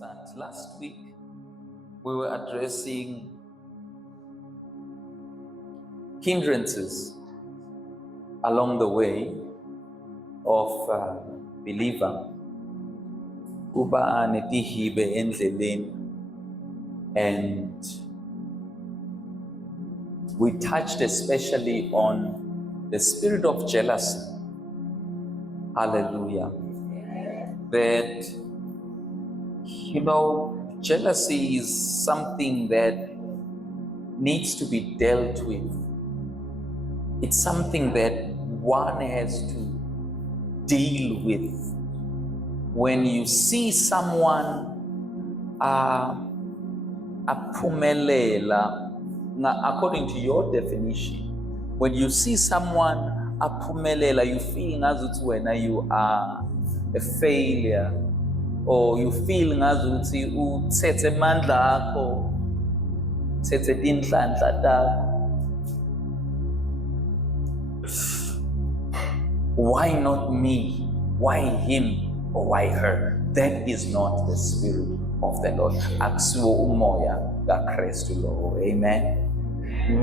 start. Last week, we were addressing hindrances along the way of believer. Kuba netihibe endleleni, and we touched especially on the spirit of jealousy. Hallelujah. That, jealousy is something that needs to be dealt with. It's something that one has to deal with. When you see someone aphumelela, according to your definition, when you see someone aphumelela, you feel ngazuthi wena you are a failure, or you feel ngazuthi uthethe amandla akho, uthethe tinhlanhla takho. Why not me? Why him? Or why her? That is not the spirit of the Lord. Akusiwo umoya kaKristu lo. Amen.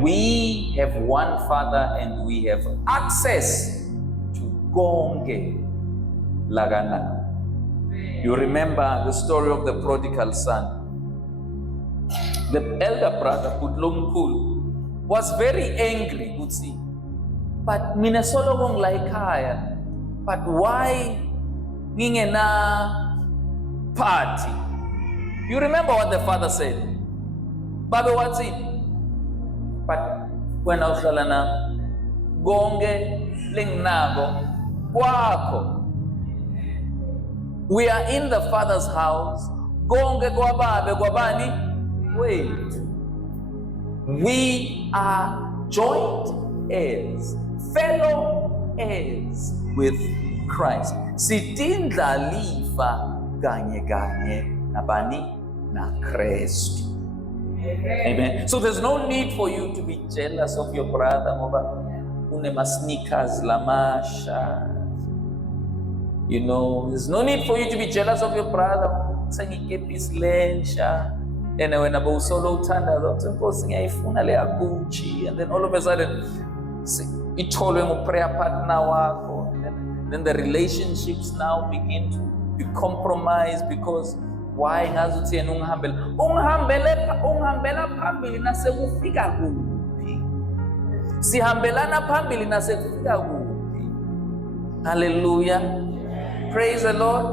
We have one Father and we have access to konke lagana. You remember the story of the prodigal son. The elder brother, Kudlomkhulu, was very angry, Gutsi. But mina solo ngilaikhaya. But why ngingena party? You remember what the father said? Babe wathi? But when awuhlala na konke lenginako kwakho. We are in the Father's house. Konke kwababe kwabani? Wait. We are joint heirs, fellow heirs with Christ. Sitindlalifa kanye nabani na Kristu. Amen. So there's no need for you to be jealous of your brother. Ngoba unema sneakers lamasha. There's no need for you to be jealous of your brother. Sengikepis lensha. And when about solo tanda, Gucci, and then all of a sudden, it told him a prayer partner, and then the relationships now begin to be compromised because why ngazuthi yena ungihambela phambili nase kufika kuphi? Sihambelana phambili nase kufika kuphi? Hallelujah. Praise the Lord.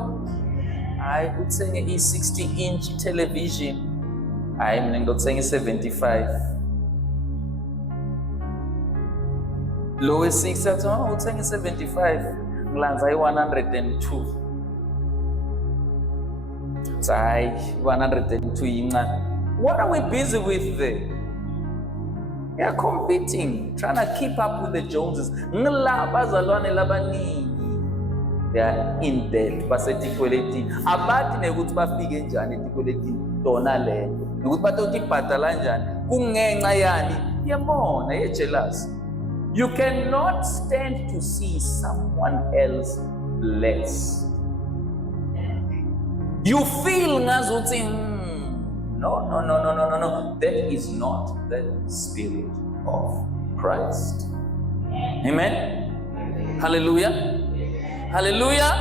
I would say a 60-inch television. I'm not saying 75. Lowest 6, I would say 75. Glanza 102. So 102. What are we busy with there? We are competing, trying to keep up with the Joneses. They are in debt. Basetikweleti. Abati nekuthi bafike njani etikweleti dona le. Ukuthi bathi ibhadala njani. Kungenxa yani yemona jealous. You cannot stand to see someone else blessed. You feel ngazuthi no. That is not the spirit of Christ. Amen. Hallelujah. Hallelujah.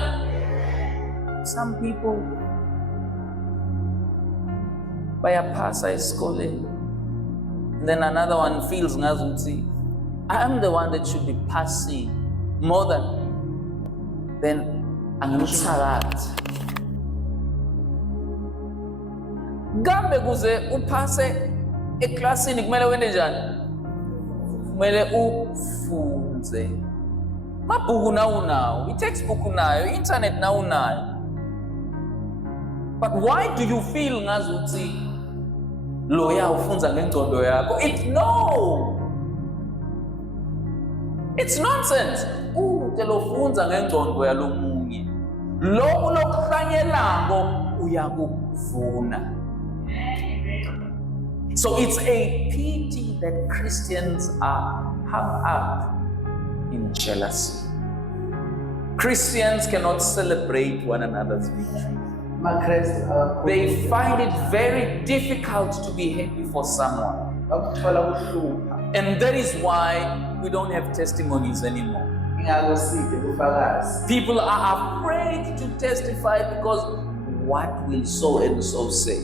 Some people bayapasa esikoleni, and then another one feels ngazuthi I'm the one that should be passing more than angimthakathi. Kambe kuze uphase eklasini kumele wende njani? Kumele ufunze. Mabhuku nawo, i-textbook unayo, i-internet nawo unayo. But why do you feel ngazuthi loya ufunza ngengcondo yakho? It's nonsense. Utelo ufunza ngengcondo yalomunye. Lo ulokuhlanyelako uyakuvuna. So it's a pity that Christians are hung up in jealousy. Christians cannot celebrate one another's victory. they find it very difficult to be happy for someone. And that is why we don't have testimonies anymore. People are afraid to testify because what will so and so say?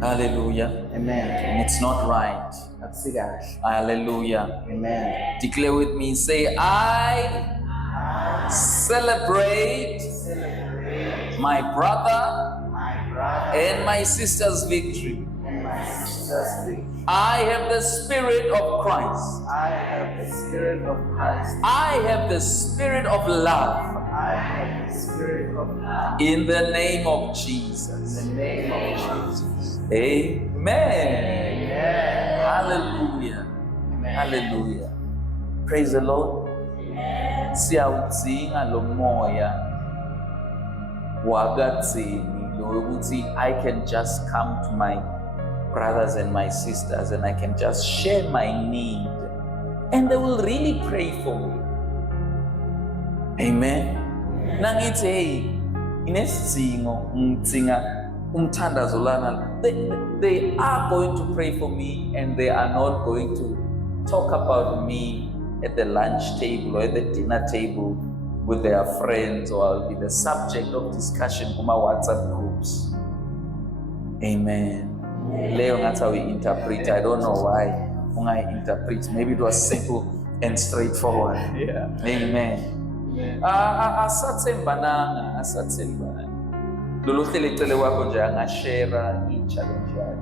Hallelujah. Amen. And it's not right. Hallelujah. Amen. Declare with me, say, I celebrate my brother and my sister's victory. I have the Spirit of Christ. I have the Spirit of Christ. I have the Spirit of love. I have the Spirit of love. In the name of Jesus. In the name of Jesus. Amen. Amen. Hallelujah. Amen. Hallelujah. Praise the Lord. Siyawudzinga lo moya wakatsini lo ukuthi I can just come to my brothers and my sisters and I can just share my need and they will really pray for me. Amen. Nangithi hey inesidingo ngidzinga umthandazo lana, they are going to pray for me and they are not going to talk about me at the lunch table or at the dinner table with their friends, or I'll be the subject of discussion on my WhatsApp groups. Amen. Leo, that's how we interpret. I don't know why I interpret. Maybe it was simple and straightforward. Yeah. Amen. Asatsembananga. Lolu hlelekele wakho nje angashare i-challenge yakhe.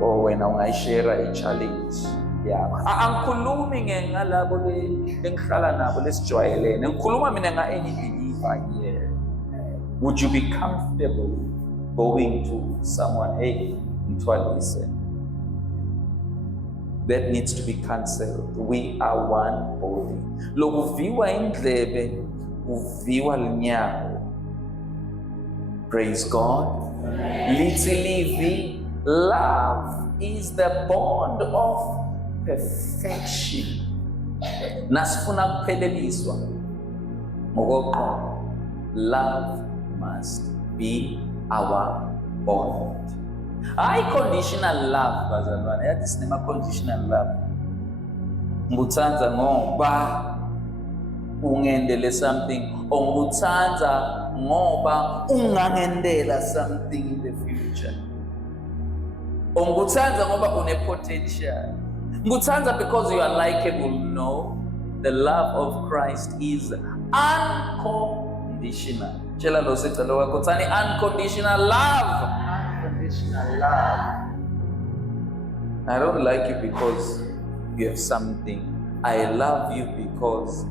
Or wena ungayishare i-challenge. Yeah. Angikhulumi ngalabo engihlala nabo lesijwayelene. Ngikhuluma mina nga-any believer here. Would you be comfortable going to someone, hey, listen, that needs to be cancelled. We are one body. Lokuviwa indlebe, uviwa linyawo. Praise God. Live. Love is the bond of perfection. Nasifuna kupheleliswa ngokoqobo. Love must be our bond. Unconditional love, bazalwane. Yathi sinema conditional love. Nguthanza ngoba ungendele something, or nguthanza ngoba ungangendela something in the future. Nguthanza ngoba une potential. Nguthanza because you are likable. No, the love of Christ is unconditional. Chela lo sicelo wakho tsani unconditional love. Unconditional love. I don't like you because you have something. I love you because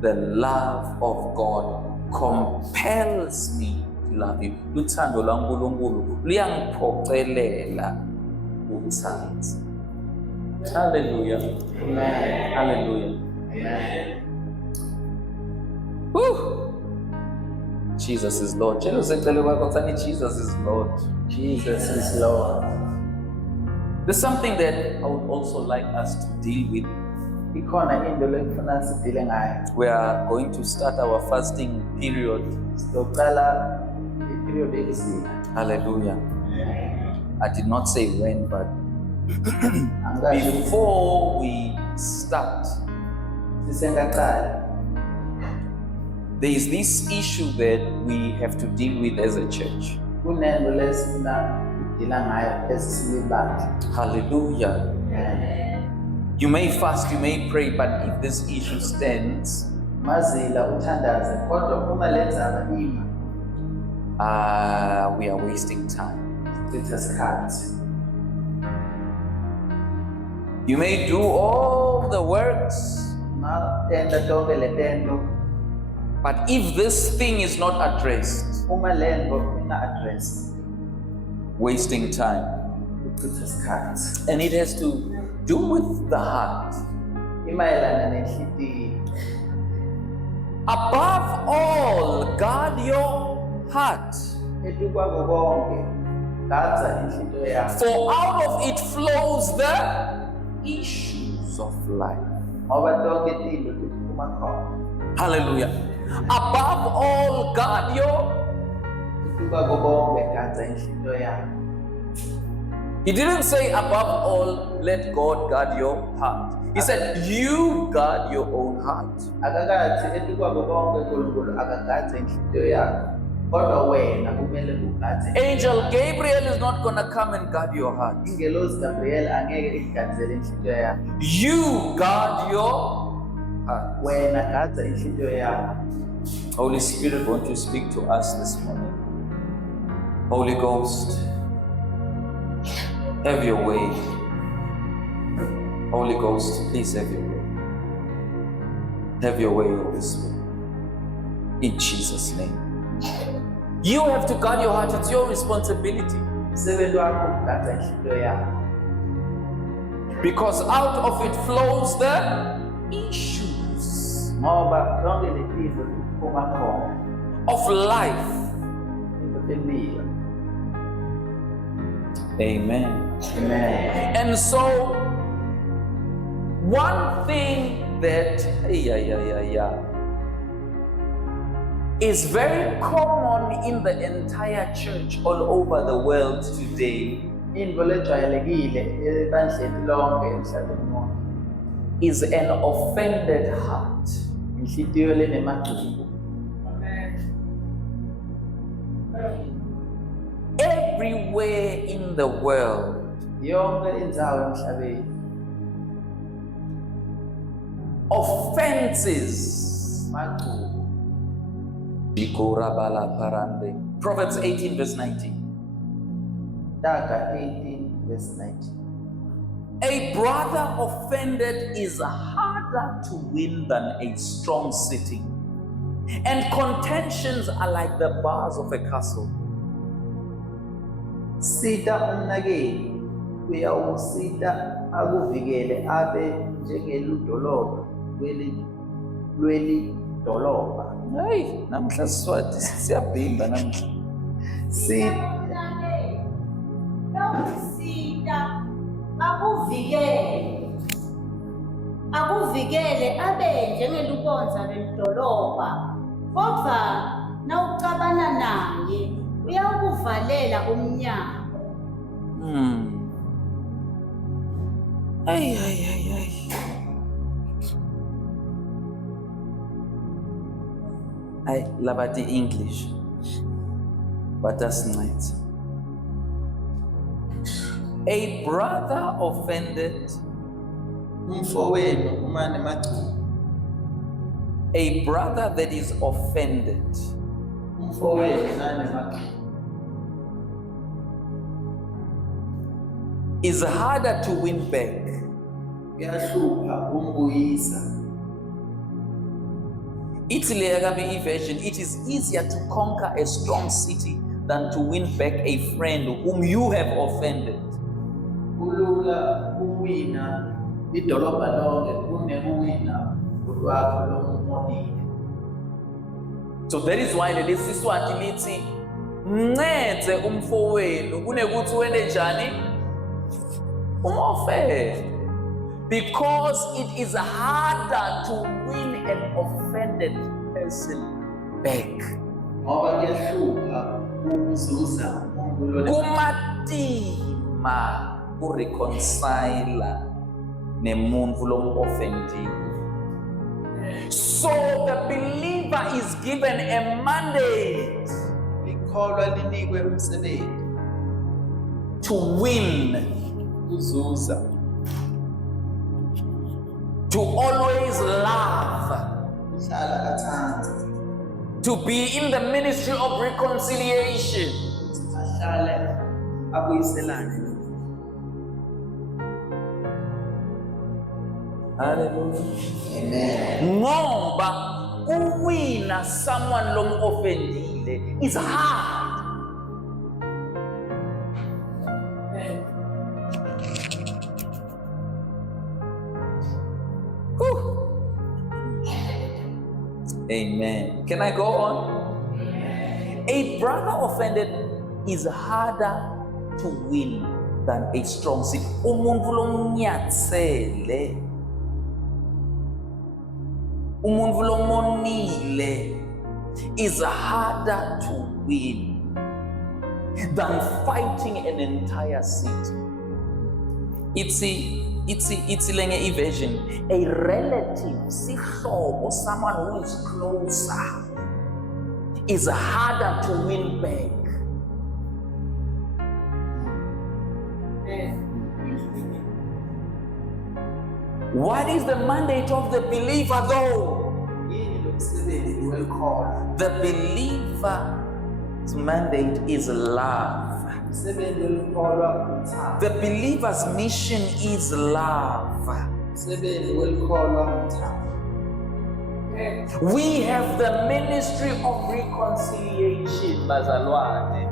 the love of God compels me to love you. Luthando lwaNkulunkulu luyangiphocelela ukuthanda. Hallelujah. Amen. Hallelujah. Amen. Woo. Jesus is Lord. Jesus is Lord. Jesus is Lord. There's something that I would also like us to deal with. We are going to start our fasting period. Hallelujah. I did not say when, but before we start, there is this issue that we have to deal with as a church. Hallelujah. You may fast, you may pray, but if this issue stands, we are wasting time. You may do all the works, but if this thing is not addressed, wasting time. And it has to do with the heart. Above all, guard your heart. For out of it flows the issues of life. Hallelujah. Above all, guard your. He didn't say above all, let God guard your heart. He said, you guard your own heart. Angel Gabriel is not going to come and guard your heart. You guard your heart. Holy Spirit, won't you speak to us this morning? Holy Ghost, have your way. Holy Ghost, please have your way. Have your way, Holy Spirit. In Jesus' name. You have to guard your heart. It's your responsibility. Because out of it flows the issues of life. Amen. Amen. And so, one thing that is very common in the entire church all over the world today is an offended heart. Everywhere in the world, offenses. Proverbs 18 verse 19. A brother offended is harder to win than a strong city, and contentions are like the bars of a castle. Sita umnakeni uyawusita akuvikele abe njengeludolobha lweli dolobha. Hey, namhla Siswati siyabhimba namhla. Sita akuvikele abe njengelubonza lelidolobha, kodwa nawucabana naye uyakuvalela umnyango. Ay. I love the English, but that's not. A brother offended. A brother that is offended is harder to win back. Italy Agape version, it is easier to conquer a strong city than to win back a friend whom you have offended. So that is why leli Siswati lithi mncede umfowenu kunekuthi wende njani umofele, because it is harder to win an offended person back. Kumatima kureconcile nemuntu lomu-offendile. So the believer is given a mandate to win, to always love, to be in the ministry of reconciliation. Hallelujah. Amen. Ngoba uwina someone lomu-offendile is hard. Amen. Can I go on? A brother offended is harder to win than a strong city. Umuntu lomnyatsele. Umuntu uwinile is harder to win than fighting an entire city. It's lenge version. A relative, sihlobo, someone who is closer, is harder to win back. What is the mandate of the believer though? Yini lo msebenzi welcall? The believer's mandate is love. Umsebenzi welcallwa uthando. The believer's mission is love. Umsebenzi welcallwa uthando. We have the ministry of reconciliation, bazalwane.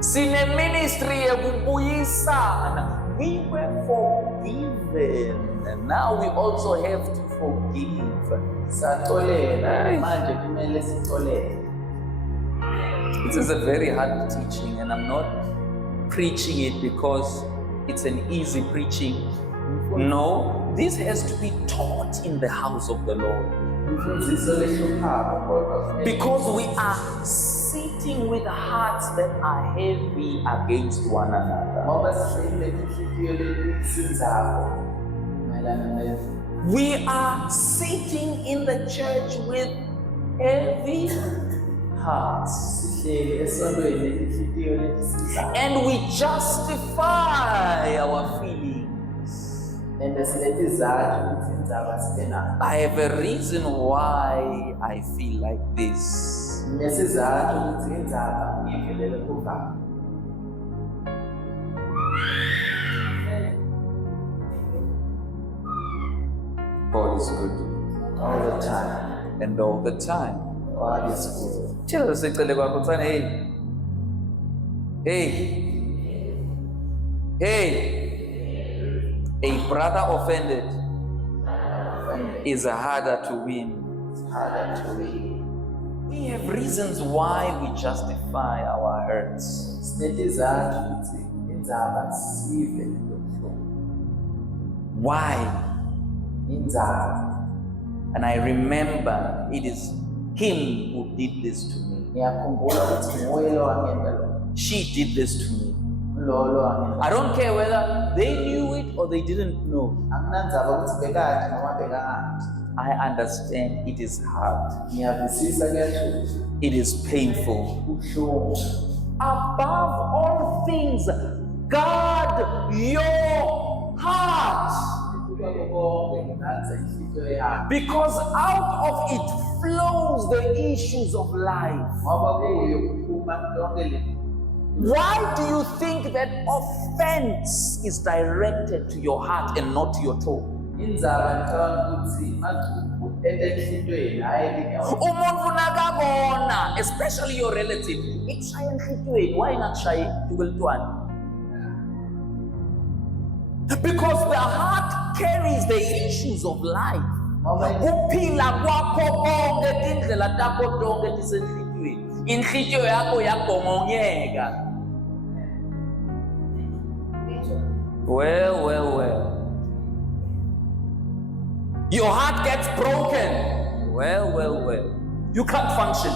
Sine ministry yokubuyisana. We were forgiven, and now we also have to forgive. Satholela manje kumele sitholele. This is a very hard teaching, and I'm not preaching it because it's an easy preaching. No, this has to be taught in the house of the Lord. Imfundiso lehluphayo kodwa Because we are sitting with hearts that are heavy against one another. ngoba sihleli inhliziyo lesinzako mayelana nezo. We are sitting in the church with heavy hearts. Sihleli esontweni inhliziyo lesinzako. And we justify our feelings. And sinetizathu ukuthi indzaba sibe nayo. I have a reason why I feel like this. Nesizathu ukuthi indzaba ngivelele kuvama. God is good. All the time. And all the time. God is good. Tell us, hey. A brother offended is harder to win. It's harder to read. We have reasons why we justify our hurts. Sinetizathu ukuthi indzaba sive lobuhlungu. Why? Indzaba. And I remember it is him who did this to me. Ngiyakhumbula ukuthi nguye lo wangenza lo. She did this to me. Lo wangenza. I don't care whether they knew it or they didn't know. Anginandzaba ukuthi bekade noma bekangati. I understand it is hard. Ngiyavisisa kuyashesha. It is painful. Kubuhlungu. Above all things, guard your heart. Kuba konke nginanze inhliziyo yami. Because out of it flows the issues of life. Ngoba kuyo kuphuma lonke le. Why do you think that offense is directed to your heart and not to your toe? Indzaba ngicabanga ukuthi mathuphu enhliziyweni hayi linyawo. Umuntu nakabona, especially your relative, ikushaya enhliziyweni, why ingakushayi kulelitwana? Because the heart carries the issues of life. Kuphila kwakho konke indlela takho tonke tisenhliziyweni. Inhliziyo yakho yagongonyeka. Well. Your heart gets broken. Well. You can't function.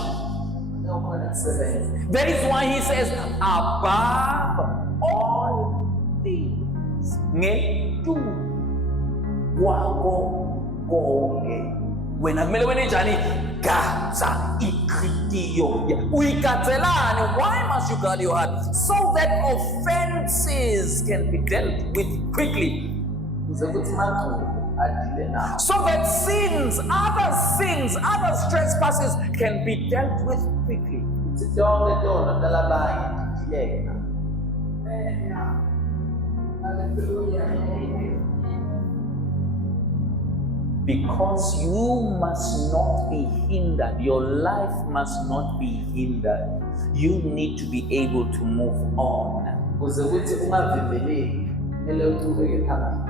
Ngiyokhona kusebenza. That is why he says, above all things, ngetu kwako konke. Wena kumele wena njani? Gatsa inhliziyo. Uyigatelani? Why must you guard your heart? So that offenses can be dealt with quickly. Ukuze ukuthi mathuphu adile nawo. So that other trespasses can be dealt with quickly. Ukuthi tonke tono talabanye tidileke nawo. Because you must not be hindered. Your life must not be hindered. You need to be able to move on. Ukuze ukuthi ungavimbeleki kumele uqhubeke phambili.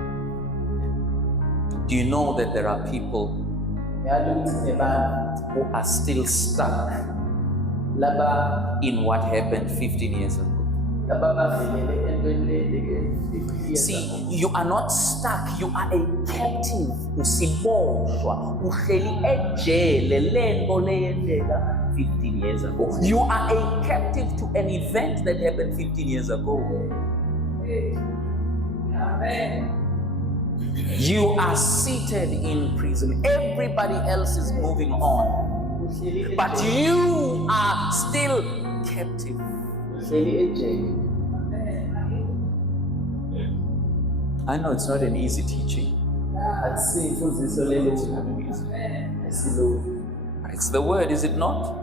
Do you know that there are people Ngiyazi ukuthi nebantu who are still stuck laba in what happened 15 years ago? bavelele entweni See, you are not stuck, you are a captive. Usiboshwa, uhleli ejele lento leyendeka 15 years ago. You are a captive to an event that happened 15 years ago. Amen. You are seated in prison. Everybody else is moving on. But you are still captive. I know it's not an easy teaching. It's the word, is it not?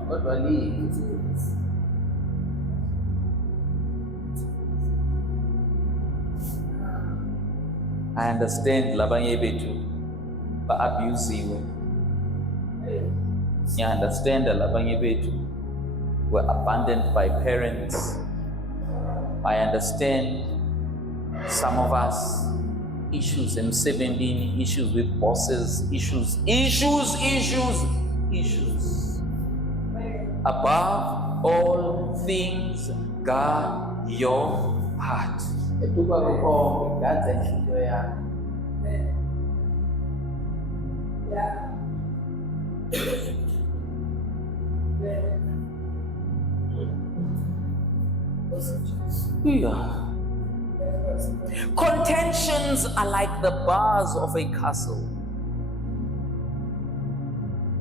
I understand labanye bethu ba-abusiwe. I understand labanye bethu were abandoned by parents. I understand some of us issues in 17, issues with bosses, issues. Above all things, guard your heart. Yeah. Contentions are like the bars of a castle.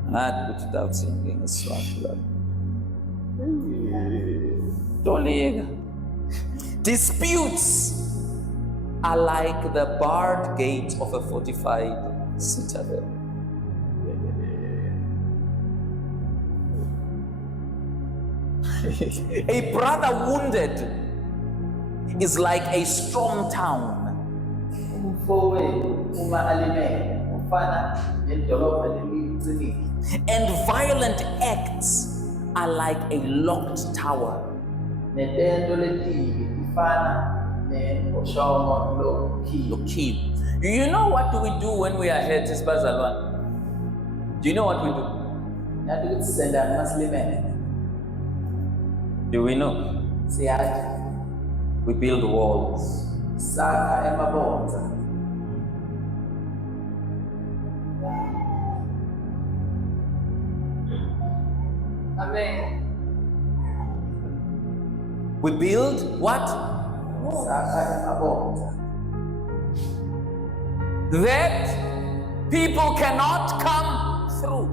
Not without singing a song. Disputes are like the barred gates of a fortified citadel. A brother wounded is like a strong town. And violent acts are like a locked tower. Key. You know what do we do when we are hurt, Bazalwan? Do you know what we do? Do we know? We build walls. Amen. We build what? That people cannot come through.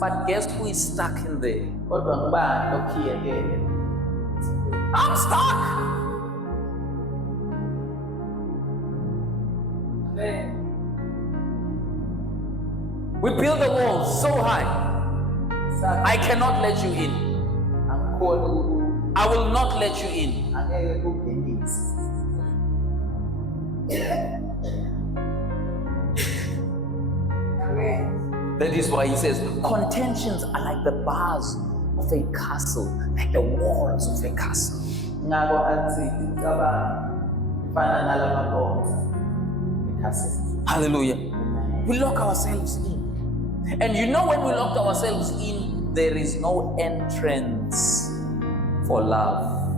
But guess who is stuck in there? I'm stuck. Amen. We build the walls so high. I cannot let you in. I will not let you in. That is why he says contentions are like the bars of a castle, like the walls of a castle. Hallelujah. We lock ourselves in. And you know, when we lock ourselves in, there is no entrance for love.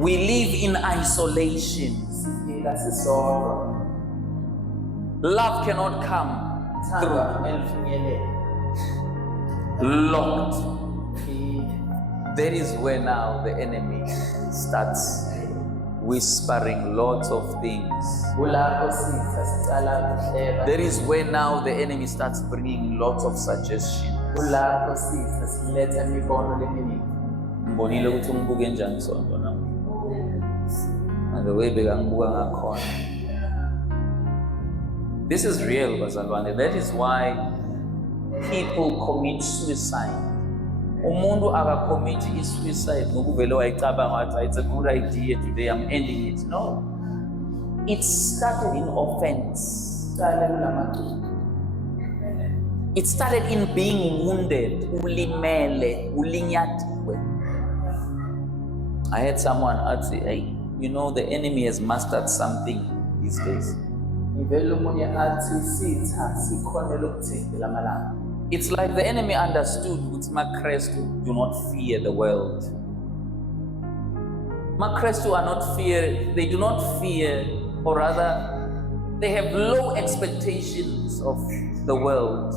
We live in isolation. Love cannot come through. Locked. That is where now the enemy starts whispering lots of things. That is where now the enemy starts bringing lots of suggestions. Mbonile ukuthi ungibuke njani sonto nami. And the way bekangibuka ngakhona. This is real, bazalwane. That is why people commit suicide. Umuntu akacommit suicide ngokuvele wayicabanga wathi it's a good idea today, I'm ending it. No. It started in offense. It started in being wounded. Ulimele, ulinyatiwe. I had someone say, hey, you know, the enemy has mastered something these days. It's like the enemy understood with Makrestu do not fear the world. Makrestu are not fear, they do not fear, or rather, they have low expectations of the world.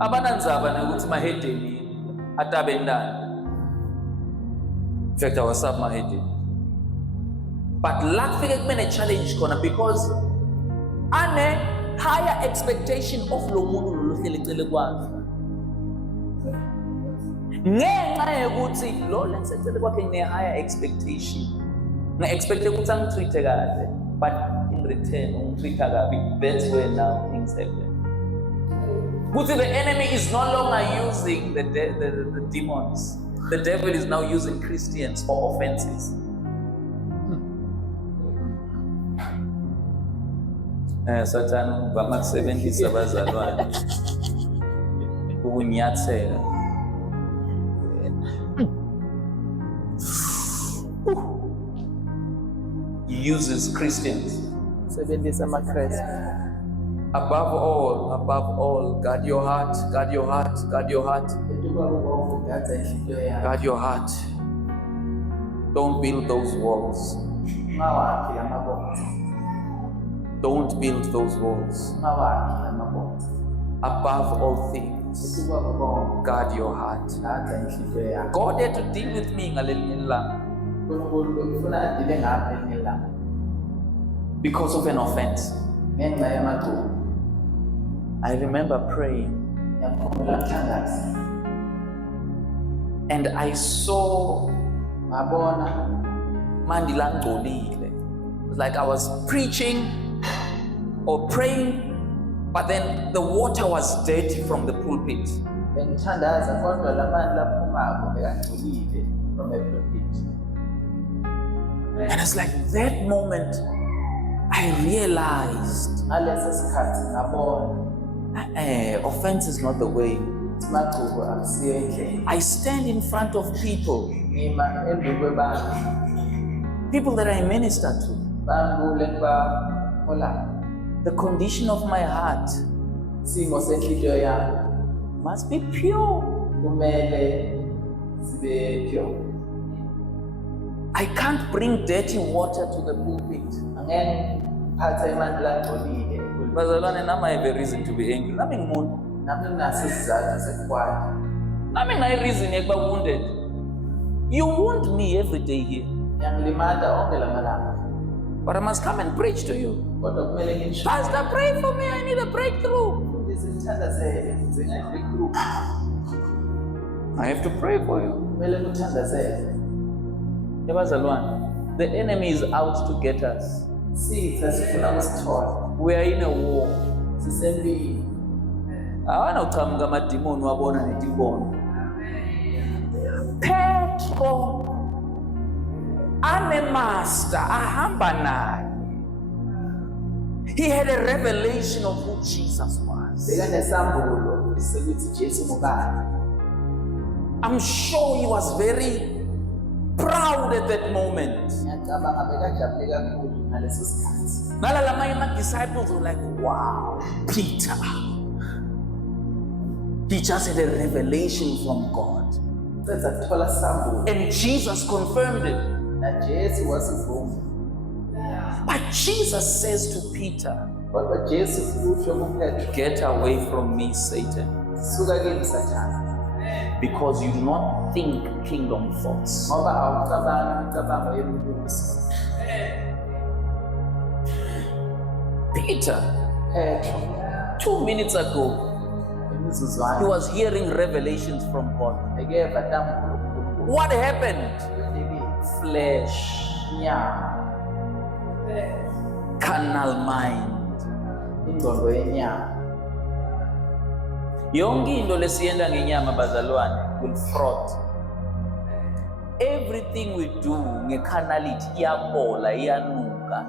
Abananzaba nokuthi mahedeni atabendana. In fact, I was up mahedeni. But luck fike kumene challenge khona because ane higher expectation of lo muntu lohlele icele kwakhe. Ngenxa yokuthi lo lesecele kwakhe ngine higher expectation. Nge-expecte ukuthi angitreat kahle, but in return ungitreat kabi. That's where now things happen. Because the enemy is no longer using the demons. The devil is now using Christians for offenses. Satan bakusebenzisa abazalwane ukunyathela. He uses Christians. Sebenzisa amaKristu. Above all, guard your heart, guard your heart, guard your heart, guard your heart. Don't build those walls. Don't build those walls. Above all things, guard your heart. God had to deal with me because of an offense. I remember praying and I saw mandilangcolile. It was like I was preaching or praying, but then the water was dirty from the pulpit. And it's like that moment I realized offense is not the way. I stand in front of people that I minister to. The condition of my heart must be pure. I can't bring dirty water to the pulpit. Bazalwane, now I have a reason to be angry. Nothing more. Nothing I reason to be wounded. You wound me every day here. But I must come and preach to you. Pastor, pray for me. I need a breakthrough. I have to pray for you. The enemy is out to get us. We are in a war. Petro, I'm a master. He had a revelation of who Jesus was. I'm sure he was very proud at that moment. My disciples were like, wow, Peter. He just had a revelation from God. And Jesus confirmed it. But Jesus says to Peter, get away from me, Satan. Because you do not think kingdom thoughts. Peter, 2 minutes ago, he was hearing revelations from God. What happened? Flesh, carnal mind. Yonke into lesiyenda ngenyama bazalwane will fraud. Everything we do ngecarnality iyabola, iyanuka.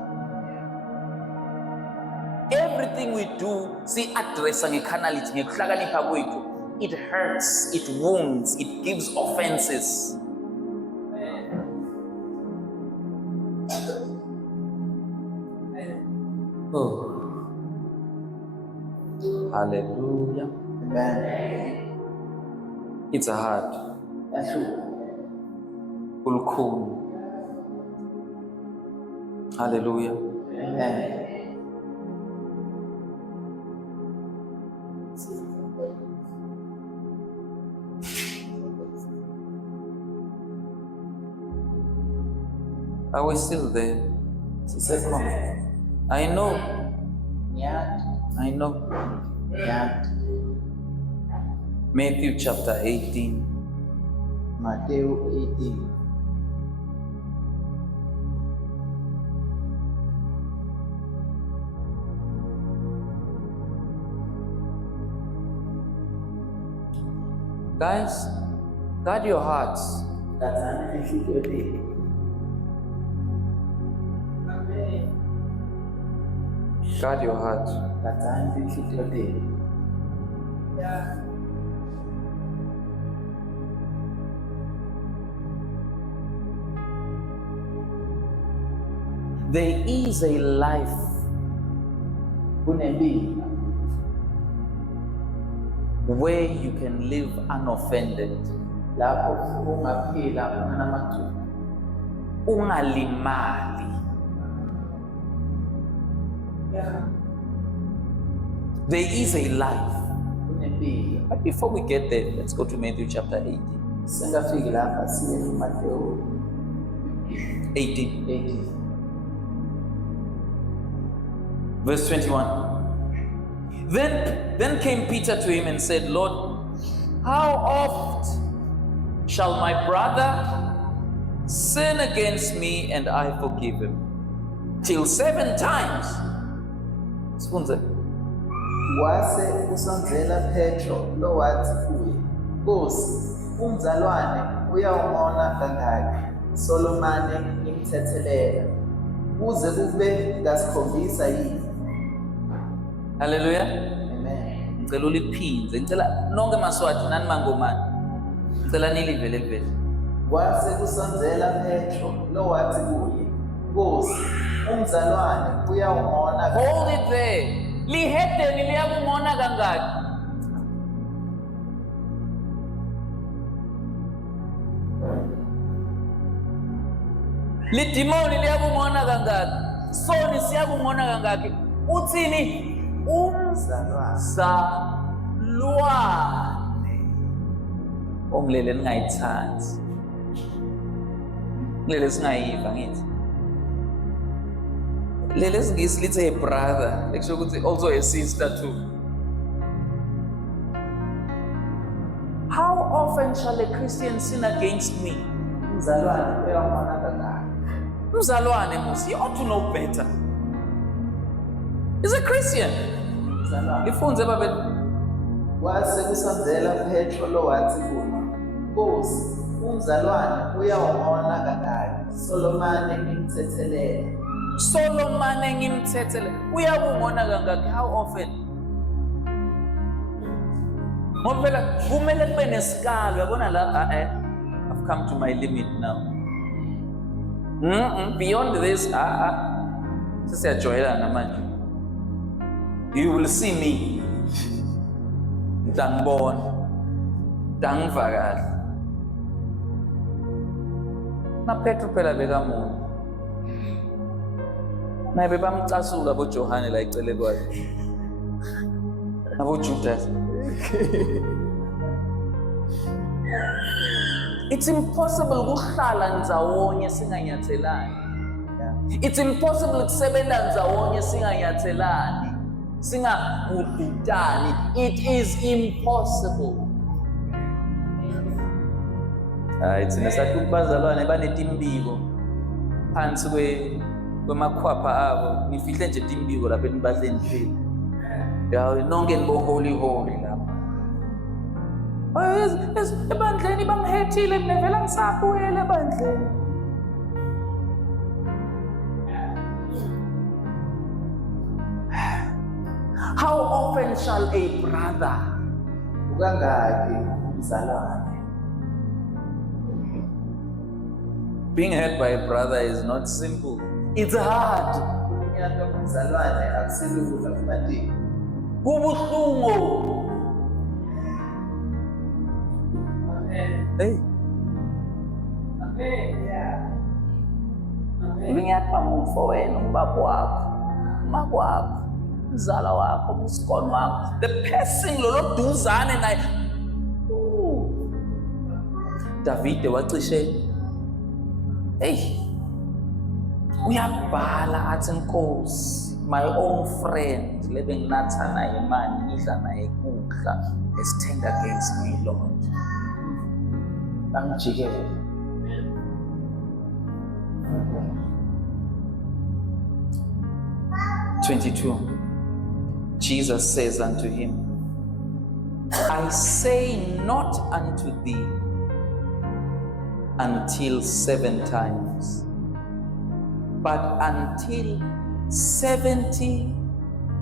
Everything we do si addressa ngecarnality, ngekuhlakanipha kwethu, it hurts, it wounds, it gives offenses. Hallelujah. Amen. It's hard. Yahlupha. Kulukhulu. Hallelujah. Amen. Are we still there? Sisekhona. I know. Ngiyazi. I know. Ngiyazi. Matthew chapter 18. Matthew 18. Guys, guard your hearts. Kathana inhliziyo zenu. Guard your heart. Kathana inhliziyo zenu. There is a life Kunempilo where you can live unoffended, lapho ungaphila unganamathupha. ungalimali. There is a life. Kunempilo. But before we get there, let's go to Matthew chapter 18. Singafiki lapha siye kuMateyu 18, 18. verse 21. Then came Peter to him and said, Lord, how oft shall my brother sin against me and I forgive him? Till 7 times. Sifunze. Wase usonzela Petro lo wathi kuye, Nkosi, umzalwane uyawungona kangaki, Solomane imthethelela, kuze kube ngasikhombisa yini? Hallelujah. Amen. Ngicela uliphinze. Ngicela nonke maswati nani mangomani. Ngicela nilivele livele. Wase kusonzela Petro lo wathi kuye, Nkosi, umzalwane uyawungona Hold it there. Lihedeni liyakungona kangaki? Lidimoni liyakungona kangaki? Soni siyakungona kangaki? Uthini? Umzalwane. Ongilele ningayithandi. Ngilele singayiva ngithi. Lele singisi lithi a brother, lekusho ukuthi also a sister too. How often shall a Christian sin against me? umzalwane uyawungona kangaki. Umzalwane musi, you ought to know better. He's a Christian. Umzalwane. Lifunze babethu. Wase kusonzela Petro lo wathi kuye, Nkosi, umzalwane uyawungona kangaki, Solomane imthethelela. Solomane ngimthethele. Uyakungona kangaki? How often? Ngoba phela kumele kube nesikalo. Uyabona la I've come to my limit now. Beyond this, sesiyajwayelana manje. You will see me. Ngitangibona. Ngitangiva kahle. Na Petro phela bekamuntu. Naye bebamcasula boJohane la icele kwakhe. Nabo Judas. It's impossible ukuhlala ndzawonye singanyathelani. It's impossible ukusebenza ndzawonye singanyathelani. Singabhudani. It is impossible. Thina sathi ukubazalwane banetimbiko phansi kwemakhwapha abo. Nifihle nje timbiko lapha enibahleni phela. Ya nonke niboholy lapha. Ebandleni bangihethile ngivela ngisabuyela ebandleni. How often shall a brother? Ukangaki umzalwane. Being hurt by a brother is not simple. It's hard. Unyaka umzalwane akusilula kubantu. kubuhlungu. Hey, ngiyapha umfowenu, ubaba wakho, umama wakho, umzala wakho, usikolo wakho, the person lo duzane naye. Davide wacishe uyabhala athi, Nkosi, my own friend lebe nginatha naye imali, ngidla naye kudla, has turned against me, Lord. Angijikele. Jesus says unto him, I say not unto thee until 7 times, but until 70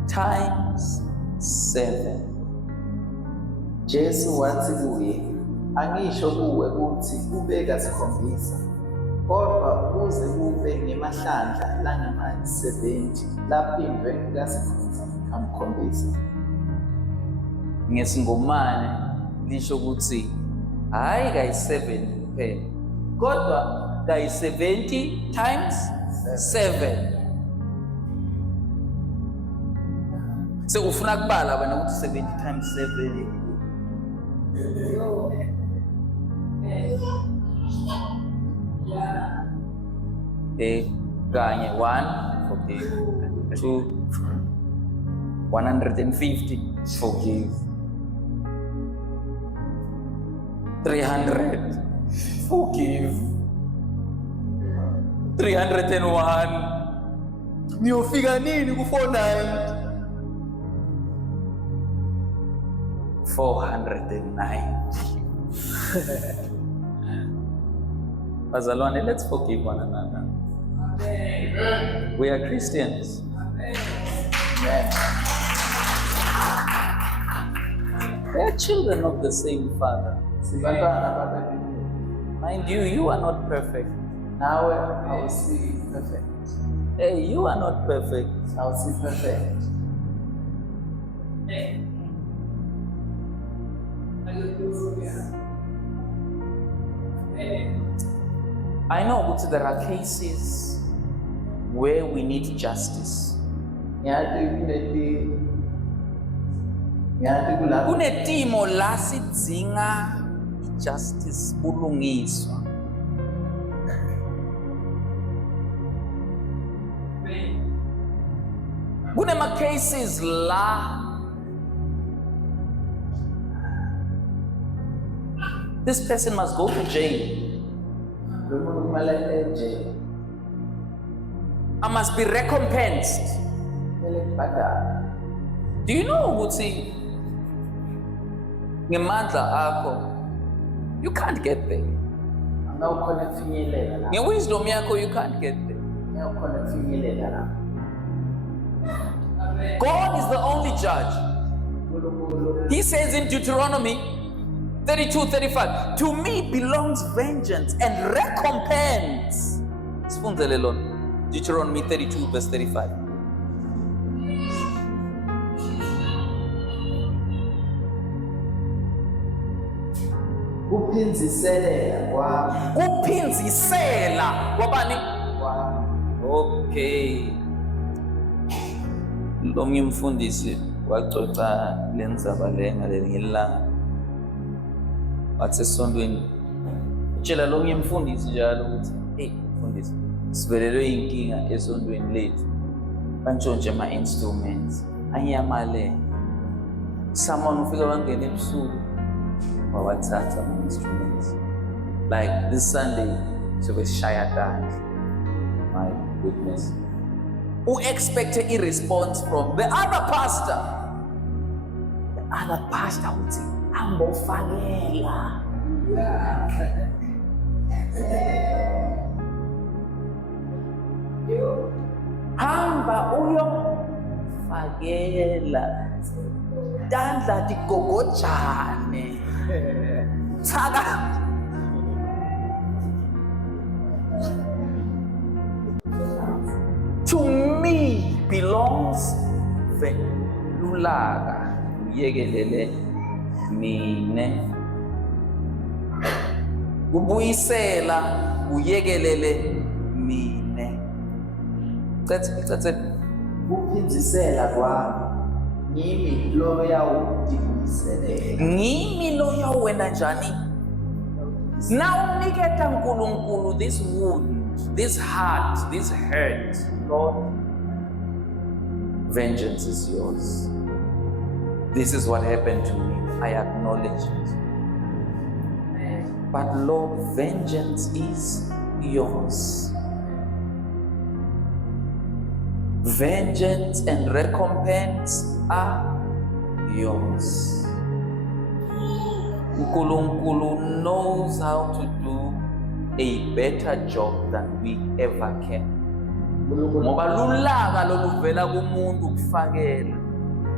times 7. Jesu wathi kuye, angisho kuwe ukuthi kubeka 7, kodwa kuze kube ngemahlandla langama-70 laphindwe ka-7. Ngesingomane lisho ukuthi hayi kayi-7 kuphela, kodwa kayi-70 times 7. Ufuna kubala wena ukuthi 70 times 7. Kanye 1, forgive. 2, 150, forgive. 300, forgive. 301, niyofika nini ku-490? 490. Bazalwane, let's forgive one another. We are Christians. We are children of the same Father. Mind you, you are not perfect. Nawe awusi perfect. Hey, you are not perfect. Awusi perfect. I know that there are cases where we need justice. Kunetimo la sidzinga justice, bulungiswa. Kunema cases la this person must go to jail. I must be recompensed. Do you know ukuthi ngemandla akho you can't get there? Ngewisdom yakho you can't get there. God is the only judge. He says in Deuteronomy 32:35, to me belongs vengeance and recompense. Sifundzele lona. Deuteronomy 32:35. Kuphinzisela kwabani? Okay. Lomnye umfundisi waxoxa lendzaba ngelinye ilanga. Wathi esontweni utshela lomnye umfundisi njalo ukuthi mfundisi, sivelelwe inkinga esontweni lethu. Bantshontshe ama-instruments. Anyamale. Someone ufika wangena ebusuku wawathatha ama-instruments. Like this Sunday, sobe sishaya dance. My goodness. Who expected a response from the other pastor? The other pastor would say, ambofagela. Hamba uyo fagela. Dandla digogojane. Tsaka. To me belongs ulaka uyekelele mine, kubuyisela uyekelele mine. Cathi Kuphinzisela kwami ngimi loya udibuyiselela. ngimi loya wena njani. Nawuniketa uNkulunkulu this wound, this heart, this hurt, Lord, vengeance is yours. This is what happened to me. I acknowledge it. But Lord, vengeance is yours. Vengeance and recompense are yours. Nkulunkulu knows how to do a better job than we ever can. Ngoba lulaka loluvela kumuntu kufakela.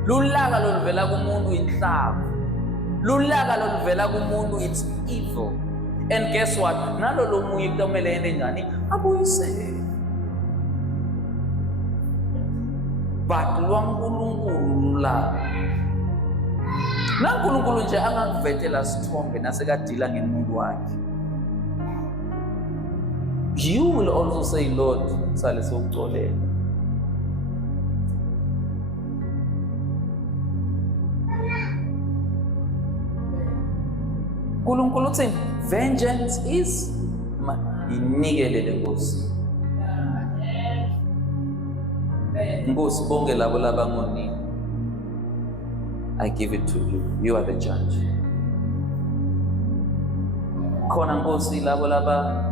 Lulaka loluvela kumuntu inhlavu. Lulaka loluvela kumuntu it's evil. And guess what? Nalolo munye kutomele ende njani? Abuyisele. But lwaNkulunkulu lulaka. NaNkulunkulu nje angakuvetela sithombe nasekadila ngemuntu wakhe. You will also say, Lord, sale sokuxolela. Nkulunkulu uthini? Vengeance is inikelele Nkosi. Nkosi bonke labo labangonini. I give it to you. You are the judge. Khona Nkosi labo laba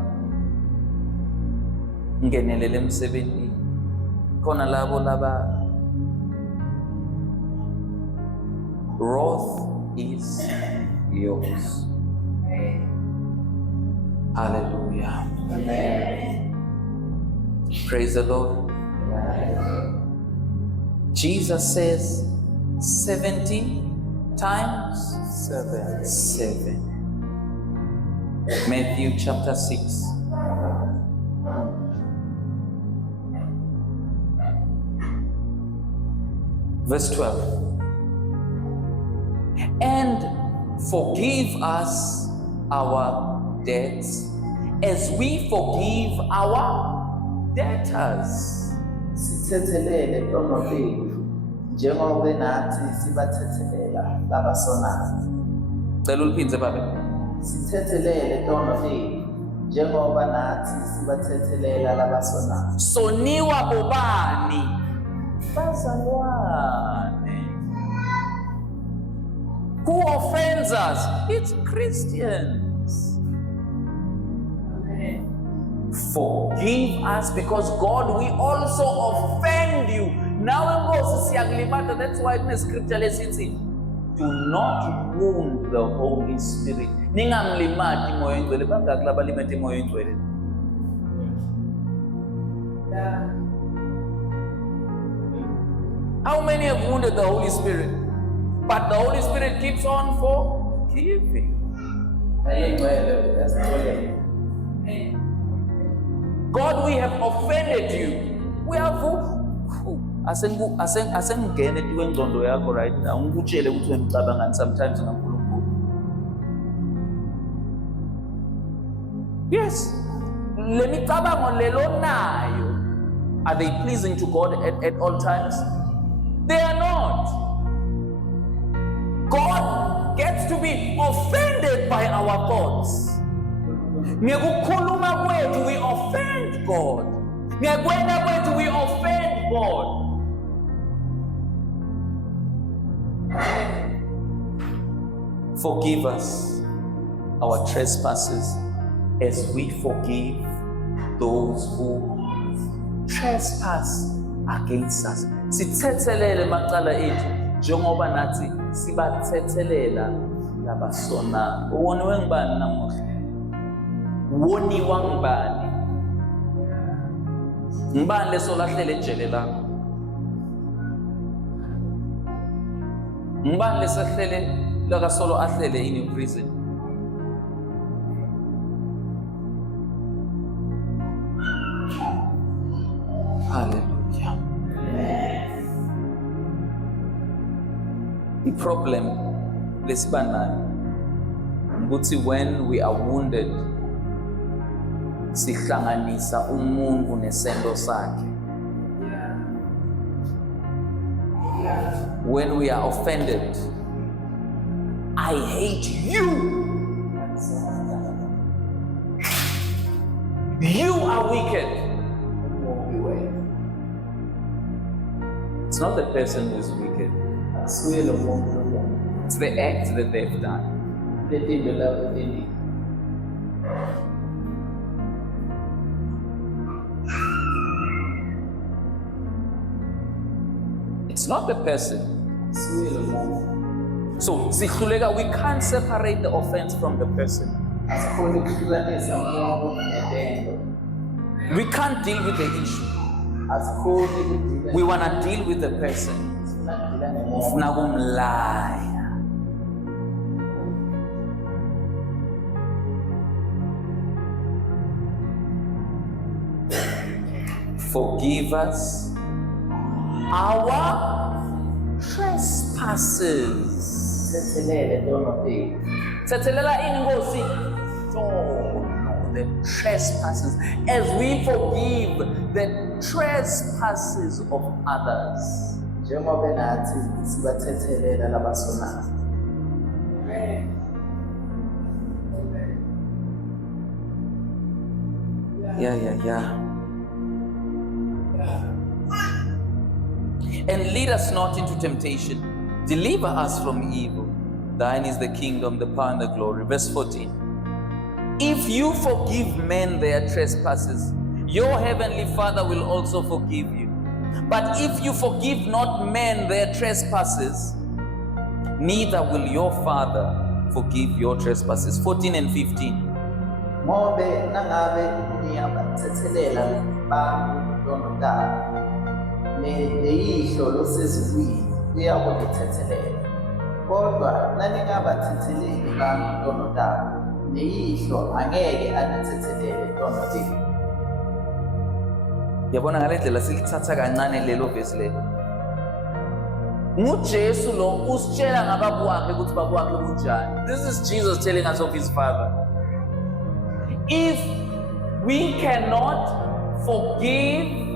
ngenelele emsebenzini. Khona labo laba wrath is yours. Hallelujah. Amen. Praise the Lord. Jesus says 70 times 7. Matthew chapter 6. Verse 12. And forgive us our debts as we forgive our debtors. Sithethelele ntono lethu njengoba nathi sibathethelela labasonayo. Cela uliphindze babe. Sithethelele ntono lethu njengoba nathi sibathethelela labasonayo. Soniwa bobani? Bazalwane. Who offends us? It's Christians. Forgive us because God, we also offend you. Now that's why in the scripture lesithi, do not wound the Holy Spirit. Ningamlimati moyo ngcwele, bangaki labalimete moyo ngcwele? How many have wounded the Holy Spirit? But the Holy Spirit keeps on forgiving. God, we have offended you. We have asengene ngqondo yakho right now ngikutshele ukuthi wena ucabangani sometimes ngaNkulunkulu. Yes. Le micabango lelo nayo, are they pleasing to God at all times? They are not. God gets to be offended by our thoughts. Ngekukhuluma kwethu we offend God. Ngekwenda kwethu we offend God. Forgive us our trespasses as we forgive those who trespass against us. Sithethelele macala ethu njengoba nathi sibathethelela labasona. Uwoniwe ngibani namuhla? Woniwa ngibani? Ngibani lesolahlele ejele lakho? Ngibani lesahlele lakasolo ahlele in prison? Hallelujah. problem lesibanayo ukuthi when we are wounded sihlanganisa umuntu nesento sakhe. When we are offended, I hate you. You are wicked. It's not the person who is wicked. It's the act that they've done. It's not the person. So, sihluleka, we can't separate the offense from the person. We can't deal with the issue. We want to deal with the person. Ufuna kumlaya. Forgive us our trespasses. Sethelela ingosi. Oh no, the trespasses. As we forgive the trespasses of others. Yeah. And lead us not into temptation. Deliver us from evil. Thine is the kingdom, the power, and the glory. Verse 14. If you forgive men their trespasses, your heavenly Father will also forgive you. But if you forgive not men their trespasses, neither will your Father forgive your trespasses. 14 and 15. Neyihlo losezulwini uyakulithethelela, kodwa naningabathetheleli bami ntondalo, neyihlo angeke anithethelele ntondalo. Yabona ngale ndlela silithatha kancane lelo vesi lelo. NguJesu lo usitshela ngababa wakhe ukuthi baba wakhe kunjani. This is Jesus telling us of his Father. If we cannot forgive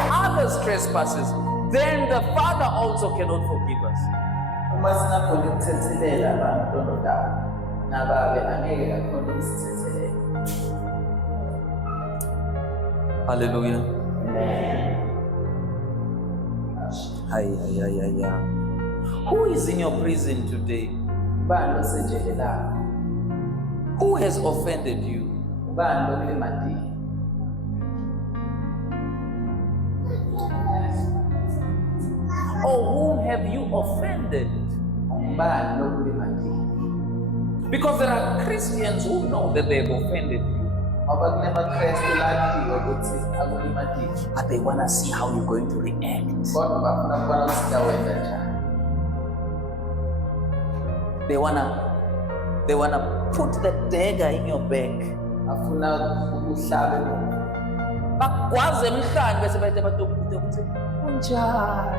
others' trespasses, then the Father also cannot forgive us. Uma singakhona ukuthethelela abantu ntondalo, nababe angeke akhona ukusithethelele. Hallelujah. Who is in your prison today? Ubani osenjelelana? Who has offended you? Ubani okulimadile? Or whom have you offended? Ubani okulimadile? Because there are Christians who know that they have offended you, Ngoba kunemakrestu laziyo ukuthi akulimadile, but they want to see how you're going to react. kodwa bafuna ukubona ukuthi siyakwenza njani. They wanna put the dagger in your back. Afuna ukuhlaba emuva. Bakwazi emhlanje bese bethe badokude ukuthi kunjani.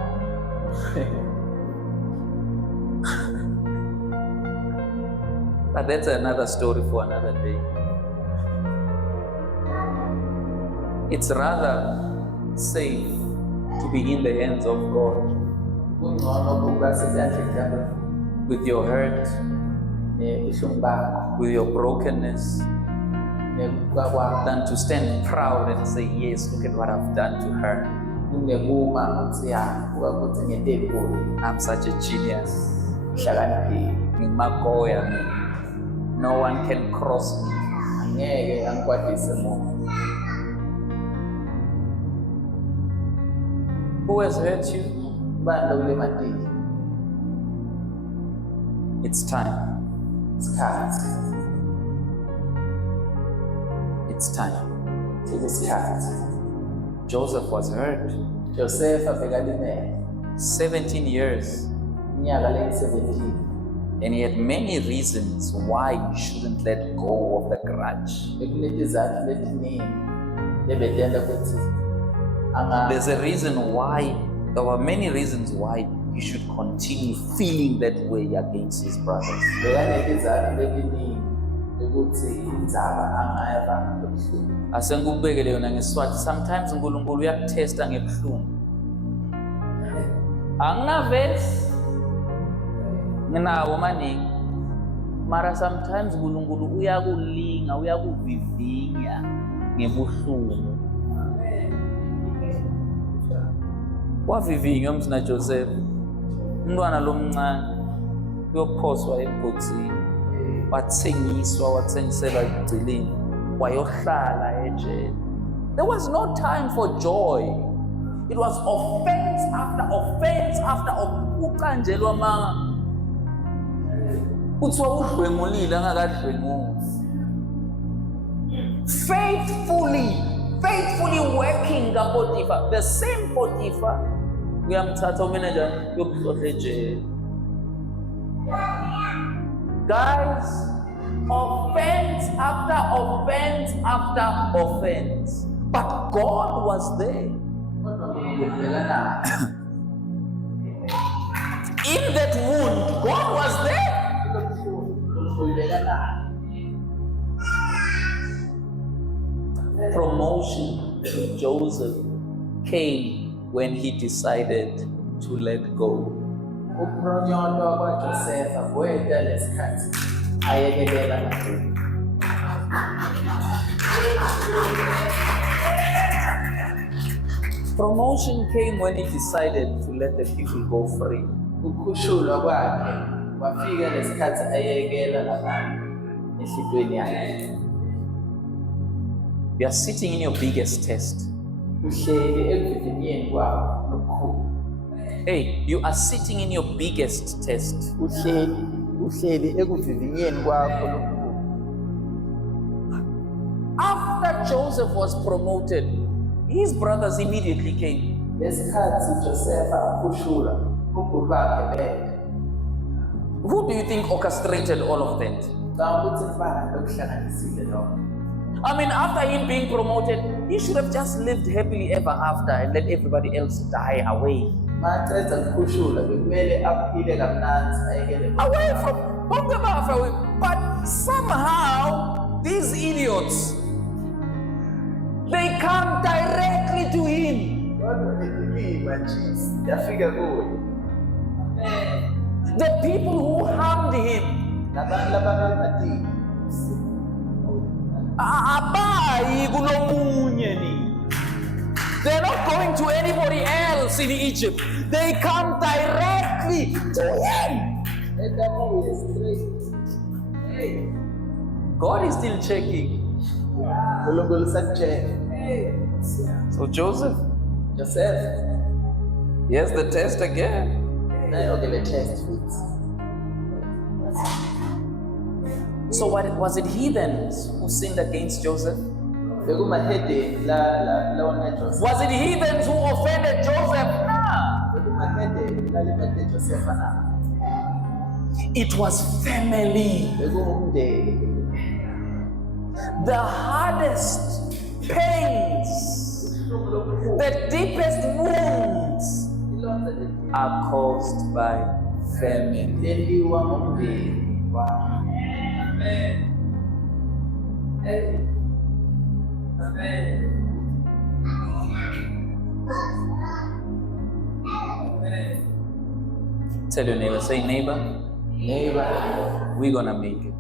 But that's another story for another day. It's rather safe to be in the hands of God Kungcono ukuba sezandleni zabo with your hurt, nebuhlungu bakho, with your brokenness, nekuka kwakho, than to stand proud and say, yes, look at what I've done to her. kunekuma ukuthi ya kuba kuthi ngento enkulu, I'm such a genius. uhlakaniphile, Ngimagoya mina. No one can cross me. angeke angikwadise muntu. Who has hurt you? Ubani okulimadile? It's time. Isikhathi, It's time. sekuyisikhathi. Joseph was hurt. Josefa bekalimele 17 years. iminyaka leyi-17, And he had many reasons why he shouldn't let go of the grudge. bekunetizathu letiningi lebetenda ukuthi There's a reason why, there were many reasons why he should continue feeling that way against his brothers. bekanekizathu leliningi ukuthi indzaba angayeva lobuhlungu. Asengikubekele yona ngeSiswati. Sometimes uNkulunkulu uyakuthesta ngebuhlungu. Angingavesi nginawo maningi, mara sometimes uNkulunkulu uyakulinga, uyakuvivinya ngebuhlungu. Wavivinywa umzina Joseph, umntwana lomncane uyophoswa emgodini, wathengiselwa egcilini, wayohlala ejele. There was no time for joy. It was offense after offense after offense. Uqanjelwa manga kuthiwa udlwengulile angakadlwenguzi. Faithfully working kaPotifa. The same Potifa uyamthatha umanager yokuhlohla ejele. Guys, offense after offense after offense. But God was there. In that wound, God was there. Promotion to Joseph came when he decided to let go. Ukupronyotwa kwaJosefa kwenda lesikhathi ayekelela ngakubo. Promotion came when he decided to let the people go free. Ukukhushulwa kwakhe kwafika lesikhathi ayekela labantu ehlitweni yakhe. You are sitting in your biggest test. Uhleli ekuvivinyeni kwakho okukhulu. Hey, you are sitting in your biggest test. Uhleli ekuvivinyeni kwakho okukhulu. After Joseph was promoted, his brothers immediately came. Lesikhathi Josefa akhushula ubukhulu bakhe benda. Who do you think orchestrated all of that? Ngicabanga ukuthi mfana lokuhlanganisile lokho. I mean, after him being promoted, he should have just lived happily ever after and let everybody else die away. Maqeda ukukhushula bekumele aphile kamnandi ayekele. Away from but somehow these idiots, they come directly to him. The people who harmed him, they're not going to anybody else in Egypt. They come directly to him. God is still checking. So Joseph, here's the test again. So what was it heathens who sinned against Joseph? Was it heathens who offended Joseph? Nah. It was family. The hardest pains, the deepest wounds are caused by family. Tell your neighbor, say neighbor, we're gonna make it.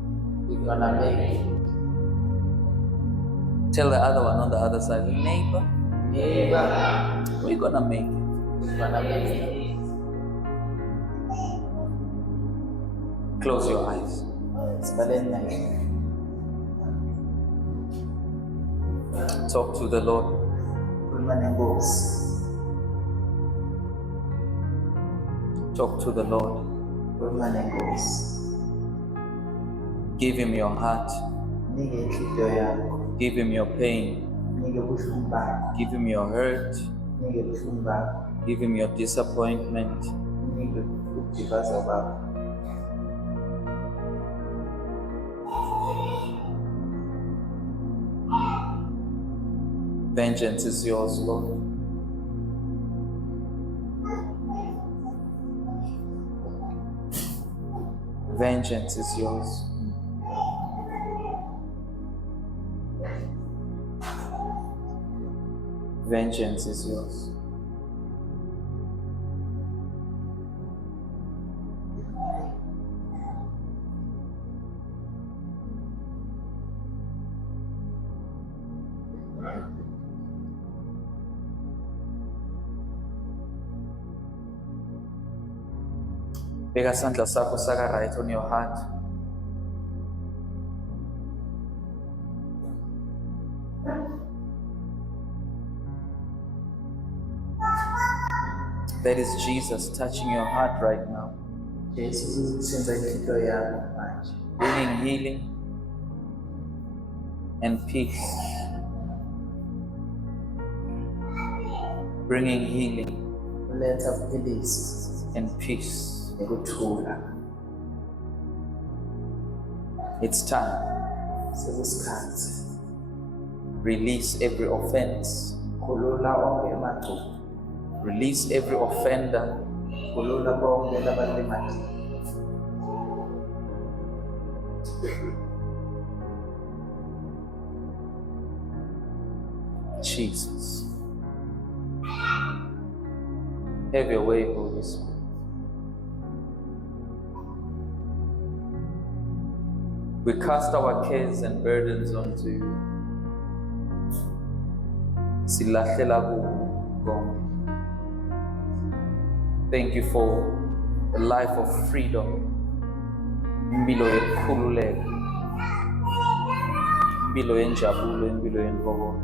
Tell the other one on the other side, neighbor, we're gonna make it. Close your eyes. Talk to the Lord. Talk to the Lord. Give him your heart. Give him your pain. Give him your hurt. Give him your disappointment. Vengeance is yours, Lord. Vengeance is yours. Vengeance is yours. Beka isandla sakho saka right on your heart. That is Jesus touching your heart right now, Jesus usenza inhliziyo yakho manje. bringing healing and peace. Bringing healing Uletha ukuphilisa and peace. nokuthula. It's time. Sekusikhathi. Release every offense. Khulula onke amagcubu. Release every offender. Khulula bonke labalimali. Jesus. Have your way, Holy Spirit. We cast our cares and burdens onto you. Silahlela kuwe, God. Thank you for a life of freedom. Impilo yokukhululeka. Impilo yenjabulo, impilo yentokozo.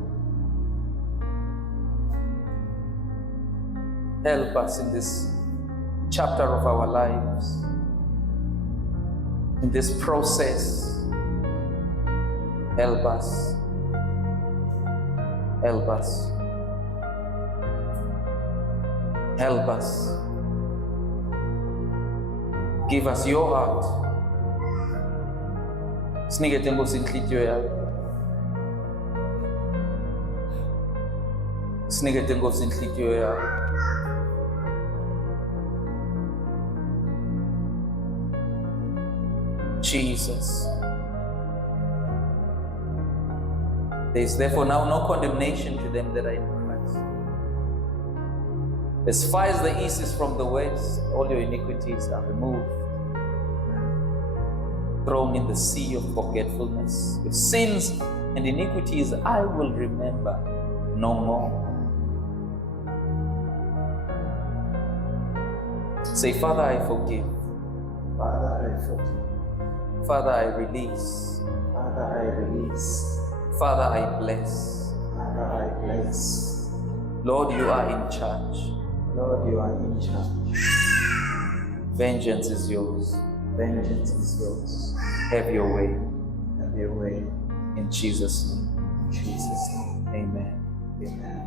Help us in this chapter of our lives, in this process. Help us. Help us. Help us. Give us your heart. Sinikete Nkosi inhliziyo yakho. Sinikete Nkosi inhliziyo yakho. Jesus. There is therefore now no condemnation to them that are in Christ. As far as the east is from the west, all your iniquities are removed, thrown in the sea of forgetfulness. Your sins and iniquities I will remember no more. Say, Father, I forgive. Father, I forgive. Father, I release. Father, I release. Father, I bless. Father, I bless. Lord, you are in charge. Lord, you are in charge. Vengeance is yours. Vengeance is yours. Have your way. Have your way. In Jesus' name. In Jesus' name. Amen. Amen.